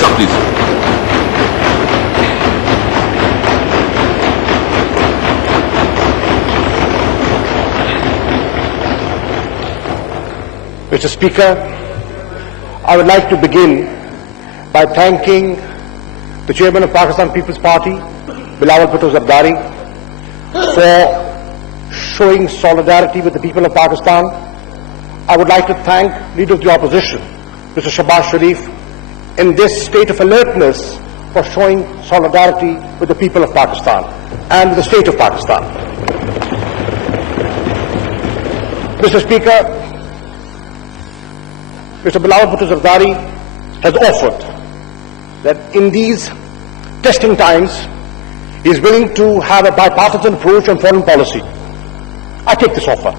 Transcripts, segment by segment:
Shah, please. Mr. Speaker, I would like to begin by thanking the Chairman of Pakistan People's Party, Bilawal Bhutto Zardari, for showing solidarity with the people of Pakistan. I would like to thank Leader of the Opposition, Mr. Shahbaz Sharif, in this state of alertness for showing solidarity with the people of Pakistan and the state of Pakistan. Mr. Speaker, Mr. Bilawal Bhutto Zardari has offered that in these testing times, he is willing to have a bipartisan approach on foreign policy. I take this offer,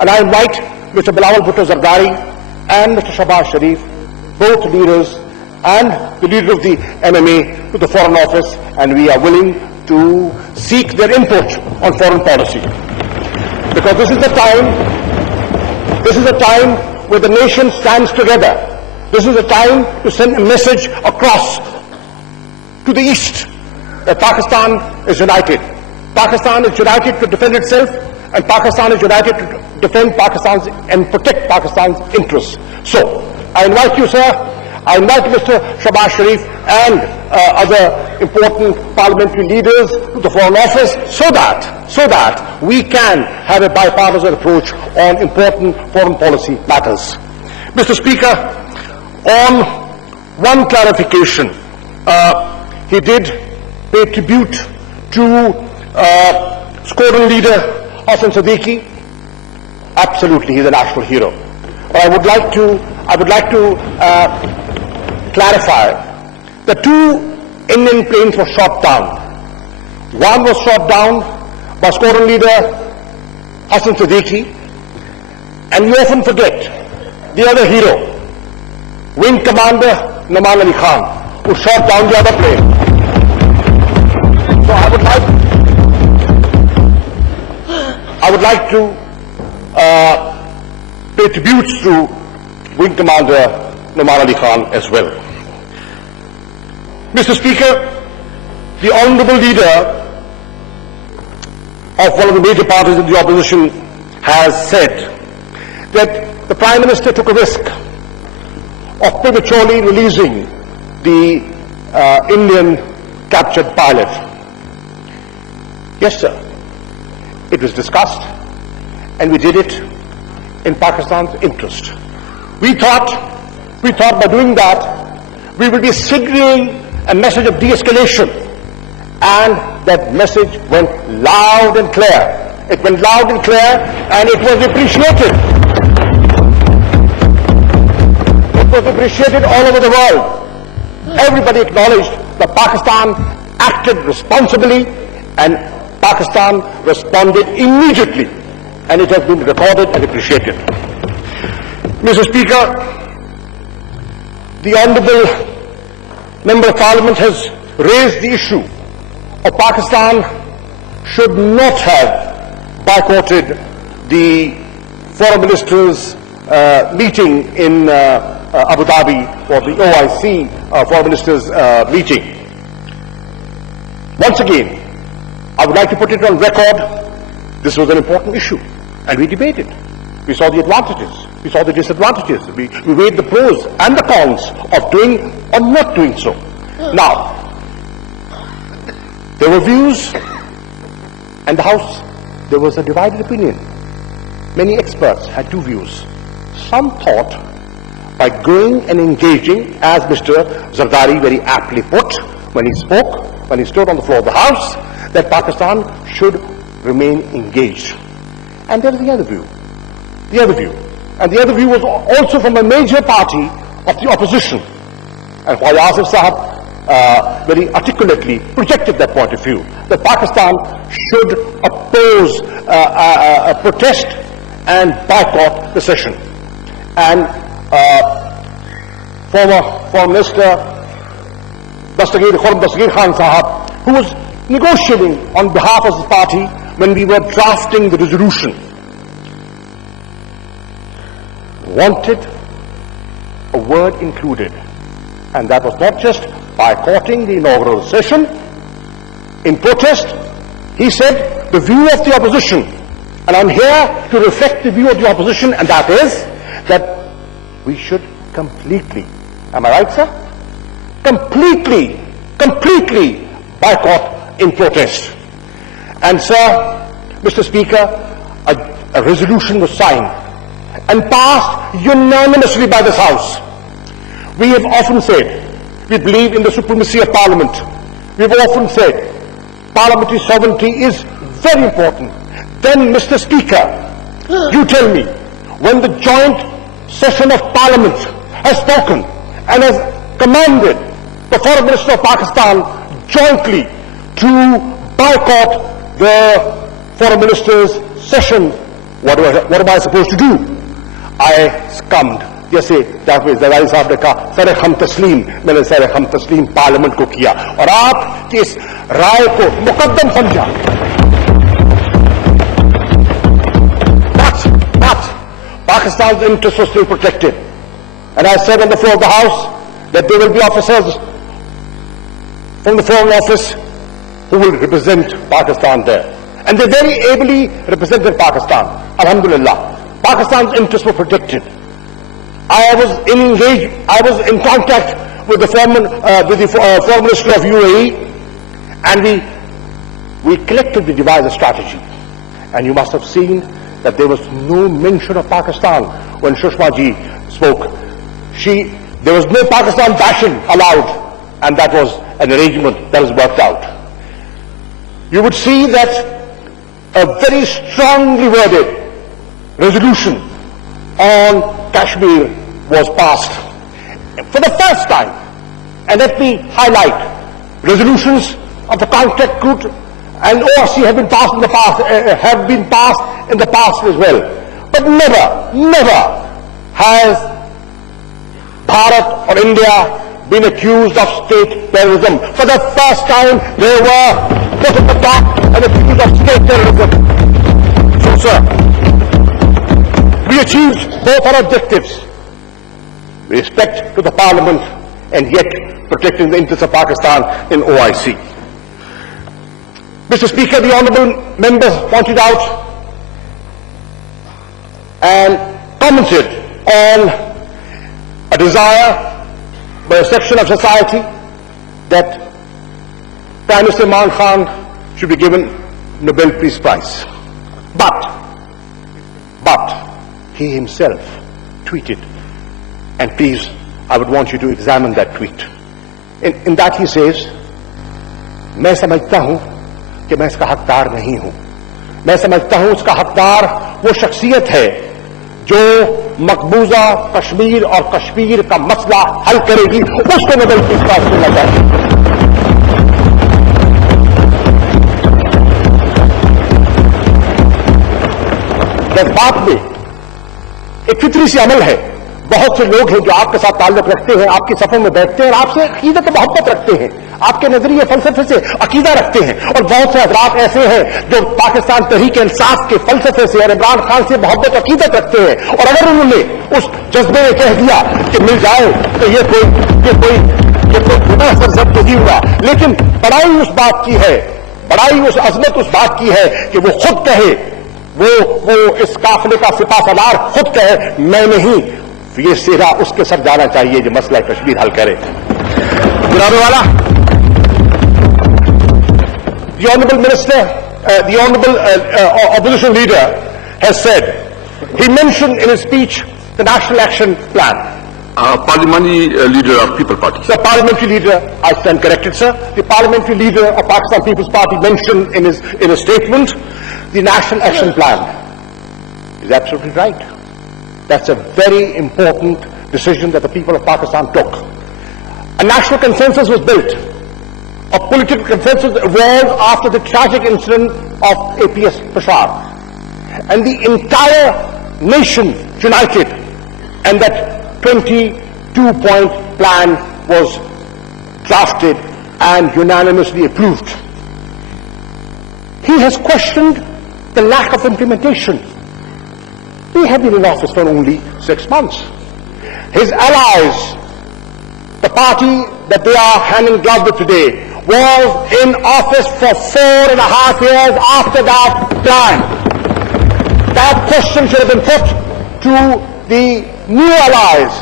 and I invite Mr. Bilawal Bhutto Zardari and Mr. Shahbaz Sharif, both leaders, and the leader of the MMA to the Foreign Office, and we are willing to seek their input on foreign policy. Because this is the time where the nation stands together. This is a time to send a message across to the East that Pakistan is united. Pakistan is united to defend itself, and Pakistan is united to defend Pakistan's and protect Pakistan's interests. So, I invite you, sir, I invite Mr. Shahbaz Sharif and other important parliamentary leaders to the Foreign Office so that we can have a bipartisan approach on important foreign policy matters. Mr. Speaker, on one clarification, he did pay tribute to squadron leader Hassan Siddiqui. Absolutely, he's a national hero. But I would like to clarify that two Indian planes were shot down. One was shot down by squadron leader Hassan Siddiqui, and you often forget the other hero, Wing Commander Nouman Ali Khan, who shot down the other plane. So I would like to pay tributes to Wing Commander Nouman Ali Khan as well. Mr. Speaker, the Honourable Leader of one of the major parties in the opposition has said that the Prime Minister took a risk of prematurely releasing the Indian captured pilot. Yes, sir. It was discussed, and we did it in Pakistan's interest. We thought by doing that, we will be signaling a message of de-escalation, and that message went loud and clear. It went loud and clear, and it was appreciated. It was appreciated all over the world. Everybody acknowledged that Pakistan acted responsibly, and Pakistan responded immediately, and it has been recorded and appreciated. Mr. Speaker, the Honourable Member of Parliament has raised the issue of Pakistan should not have boycotted the Foreign Ministers' meeting in Abu Dhabi, or the OIC Foreign Ministers' meeting. Once again, I would like to put it on record, this was an important issue, and we debated. We saw the advantages, we saw the disadvantages, we weighed the pros and the cons of doing or not doing so. Now, there were views, and the House, there was a divided opinion. Many experts had two views. Some thought by going and engaging, as Mr. Zardari very aptly put when he spoke, when he stood on the floor of the House, that Pakistan should remain engaged. And there is the other view. The other view. And the other view was also from a major party of the opposition. And Khwaja Asif Sahab very articulately projected that point of view, that Pakistan should oppose, protest and boycott the session. And former Foreign Minister Dastagir Khan Sahab, who was negotiating on behalf of his party when we were drafting the resolution, wanted a word included And that was not just boycotting the inaugural session. In protest, he said, the view of the opposition, and I'm here to reflect the view of the opposition, and that is that we should completely, am I right, sir? Completely boycott in protest. And sir, Mr. Speaker, a resolution was signed and passed unanimously by this House. We have often said we believe in the supremacy of Parliament. We have often said parliamentary sovereignty is very important. Then, Mr. Speaker, you tell me, when the joint session of Parliament has spoken and has commanded the Foreign Minister of Pakistan jointly to boycott the Foreign Minister's session, what am I supposed to do? I succumbed. जैसे जावेद जरदारी साहब ने कहा, sir हम तस्लीम, मैंने sir हम तस्लीम parliament को किया और आपकी इस राय को मुकद्दम समझा. But Pakistan's interests were still protected. And I said on the floor of the House that there will be officers from the Foreign Office who will represent Pakistan there. And they very ably represented Pakistan. Alhamdulillah. Pakistan's interests were protected. I was in contact with the Foreign Minister of UAE, and we collectively devised a strategy. And you must have seen that there was no mention of Pakistan when Sushma ji spoke. There was no Pakistan bashing allowed, and that was an arrangement that was worked out. You would see that a very strongly worded resolution on Kashmir was passed for the first time. And let me highlight, resolutions of the contact group and ORC have been passed in the past, as well. But never has Bharat or India been accused of state terrorism. For the first time, they were put at the top and accused of state terrorism. So, sir, we achieved both our objectives: respect to the Parliament and yet protecting the interests of Pakistan in OIC. Mr. Speaker, the honourable members pointed out and commented on a desire by a section of society that Prime Minister Imran Khan should be given Nobel Peace Prize. But he himself tweeted, and please, I would want you to examine that tweet. In that he says, मैं समझता हूं कि मैं इसका हकदार नहीं हूं. मैं समझता हूं उसका हकदार वो शख्सियत है जो मकबूजा कश्मीर और कश्मीर का मसला हल करेगी, उसको नोबेल पीस प्राइज मिलना चाहिए. जज्बात में एक फितरी सी अमल है. बहुत से लोग हैं जो आपके साथ ताल्लुक रखते हैं, आपकी सफों में बैठते हैं और आपसे अकीदत और मोहब्बत रखते हैं, आपके नजरिए फलसफे से अकीदा रखते हैं. और बहुत से हजरात ऐसे हैं जो पाकिस्तान तहरीक इंसाफ के फलसफे से और इमरान खान से मोहब्बत अकीदत रखते हैं. और अगर उन्होंने उस जज्बे में कह दिया कि मिल जाए तो ये कोई गुनाह सरजद नहीं हुआ. लेकिन बड़ाई उस बात की है, बड़ाई उस अजमत उस बात की है कि वो खुद कहे, वो इस काफिले का सिपाहसालार खुद कहे, मैं नहीं, ये सेहरा उसके सर जाना चाहिए जो मसला कश्मीर हल करे. जनाब वाला, the honourable minister, the honourable opposition leader has said, he mentioned in his speech the National Action Plan. Parliamentary leader of People Party. Sir, parliamentary leader, I stand corrected, sir. The parliamentary leader of Pakistan People's Party mentioned in a statement the National Action Plan. He's absolutely right. That's a very important decision that the people of Pakistan took. A national consensus was built. A political consensus evolved after the tragic incident of APS Peshawar. And the entire nation united, and that 22-point plan was drafted and unanimously approved. He has questioned the lack of implementation. We have been in office for only 6 months. His allies the party that they are hand in glove with today, was in office for 4.5 years after that plan. That question should have been put to the new allies.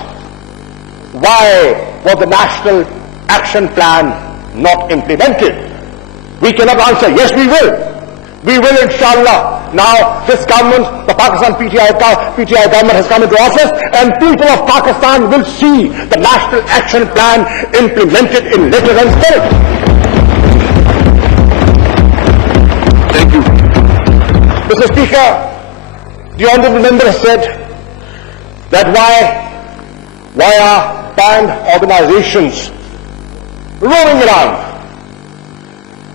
Why was the National Action Plan not implemented? We cannot answer. Yes, we will. We will, inshallah. Now, this government, the Pakistan PTI government has come into office, and people of Pakistan will see the National Action Plan implemented in letter and spirit. Thank you. Mr. Speaker, the honourable member has said that why are banned organizations roaming around?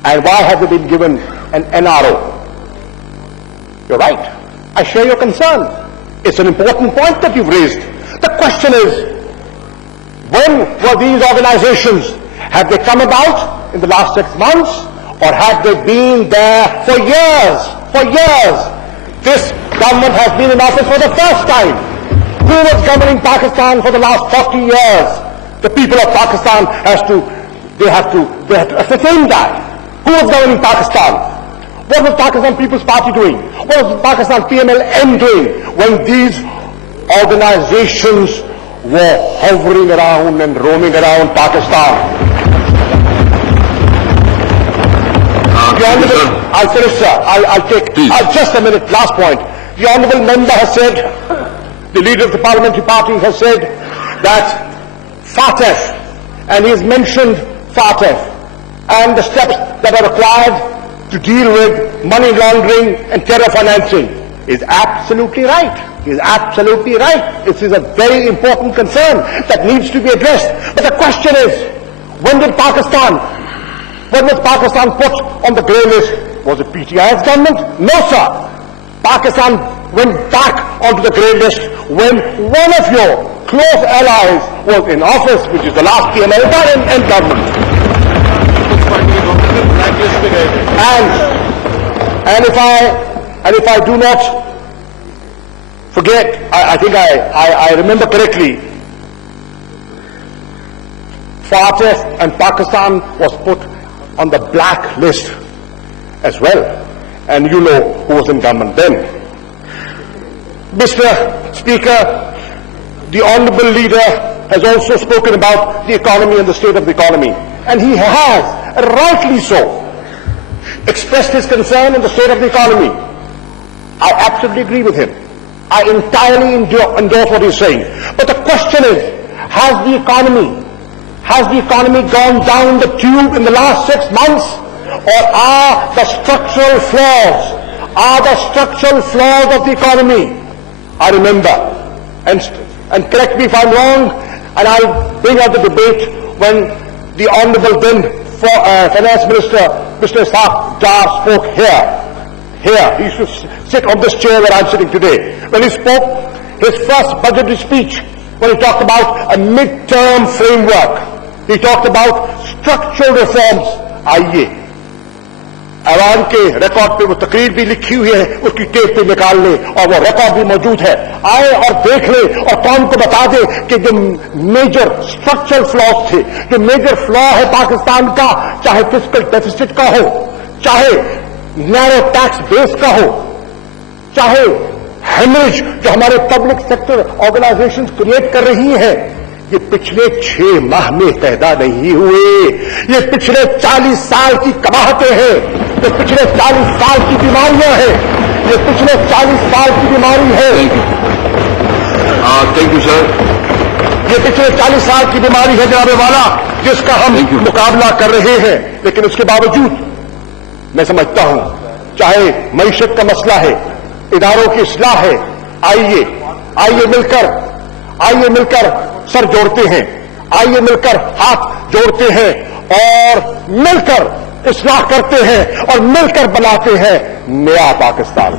And why have they been given an NRO? You're right. I share your concern. It's an important point that you've raised. The question is, when were these organizations? Have they come about in the last 6 months? Or have they been there for years? For years. This government has been in office for the first time. Who was governing Pakistan for the last 40 years? The people of Pakistan have to ascertain that. Who was governing Pakistan? What was Pakistan People's Party doing? What was Pakistan PMLN doing when these organizations were hovering around and roaming around Pakistan? I'll finish, sir. I'll take just a minute. Last point. The honourable member has said, the leader of the parliamentary party has said that FATF, and he has mentioned FATF and the steps that are required to deal with money laundering and terror financing, is absolutely right. He is absolutely right. This is a very important concern that needs to be addressed. But the question is, when was Pakistan put on the grey list? Was it PTI's government? No, sir. Pakistan went back onto the grey list when one of your close allies was in office, which is the last PMLN government. And if I do not forget, I think I remember correctly, FATF and Pakistan was put on the black list as well. And you know who was in government then. Mr. Speaker, the honourable leader has also spoken about the economy and the state of the economy. And he has, rightly so, expressed his concern in the state of the economy. I absolutely agree with him. I entirely endorse what he's saying. But the question is, has the economy gone down the tube in the last 6 months? Or are the structural flaws of the economy? I remember, and correct me if I'm wrong, and I'll bring out the debate when the Honourable then Finance Minister, Mr. Ishaq Dar, spoke here. He used to sit on this chair where I'm sitting today. When he spoke his first budgetary speech, when he talked about a mid-term framework, he talked about structural reforms. आइए ऐवान के record पे वो तकरीर भी लिखी हुई है, उसकी टेप पे निकाल ले और वो रिकॉर्ड भी मौजूद है, आए और देख ले और कौन को बता दे कि जो मेजर स्ट्रक्चरल फ्लॉज थे, जो मेजर फ्लॉ है पाकिस्तान का, चाहे फिस्कल डेफिसिट का हो, चाहे नैरो टैक्स बेस का हो, चाहे हेमरेज जो हमारे पब्लिक सेक्टर ऑर्गेनाइजेशंस क्रिएट कर रही हैं, ये पिछले 6 माह में पैदा नहीं हुए। ये पिछले 40 साल की कबाहतें हैं, ये पिछले 40 साल की बीमारियां हैं, ये पिछले 40 साल की बीमारी है। Thank you sir. ये पिछले 40 साल की बीमारी है जनाबे वाला, जिसका हम मुकाबला कर रहे हैं। लेकिन उसके बावजूद मैं समझता हूं, चाहे मईशत का मसला है, इदारों की इस्लाह है, आइए मिलकर सर जोड़ते हैं, आइए मिलकर हाथ जोड़ते हैं और मिलकर इस्लाह करते हैं और मिलकर बनाते हैं नया पाकिस्तान।